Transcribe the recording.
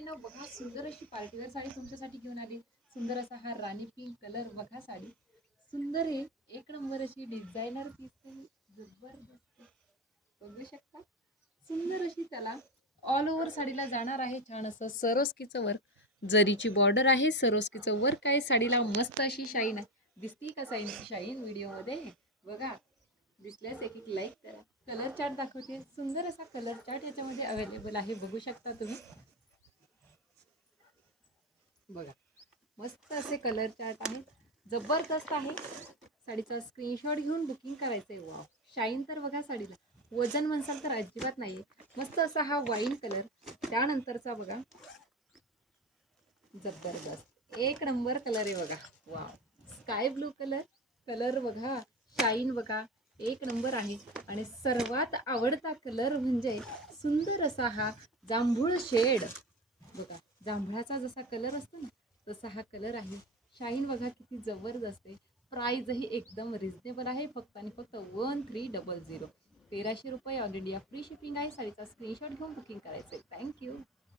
मैत्रिणींनो, बघा सुंदर अशी पार्टीवेअर साडी तुमच्यासाठी घेऊन आली. सुंदर असा हा राणी पिंक कलर बघा साडी. सुंदर आहे, एक नंबर अशी डिझायनर पीस आहे. जबरदस्त बघू शकता. सुंदर अशी त्याला ऑल ओव्हर साडीला जाणार आहे छान असं सरोस्कीचं वर्क. जरीची बॉर्डर आहे, सरोस्कीचं वर्क आहे. साडीला मस्त अशी शाईन आहे. दिसती का शाईन व्हिडिओमध्ये? बघा, दिसल्यास एक लाईक करा. कलर चार्ट दाखवते. सुंदर असा कलर चार्ट याच्यामध्ये अवेलेबल आहे, बघू शकता तुम्ही. बघा, मस्त असे कलर चार्ट आहे, जबरदस्त आहे. साडीचा स्क्रीनशॉट घेऊन बुकिंग करायचं आहे. वाव, शाईन तर बघा साडीला. वजन म्हणसाल तर अजिबात नाही. मस्त असा हा वाईन कलर. त्यानंतरचा बघा, जबरदस्त एक नंबर कलर आहे बघा. Wow, sky blue colour. Colour बघा, शाईन बघा, एक नंबर आहे. आणि सर्वात आवडता कलर म्हणजे सुंदर असा हा जांभूळ शेड. बघा, जांभळाचा जसा कलर असतो ना, तसा हा कलर आहे. शाईन बघा किती जबरदस्त आहे. प्राईजही एकदम रिजनेबल आहे, फक्त आणि फक्त 1300. 1300 रुपये. ऑल इंडिया फ्री शिपिंग आहे. साडीचा स्क्रीनशॉट घेऊन बुकिंग करायचं आहे. थँक्यू.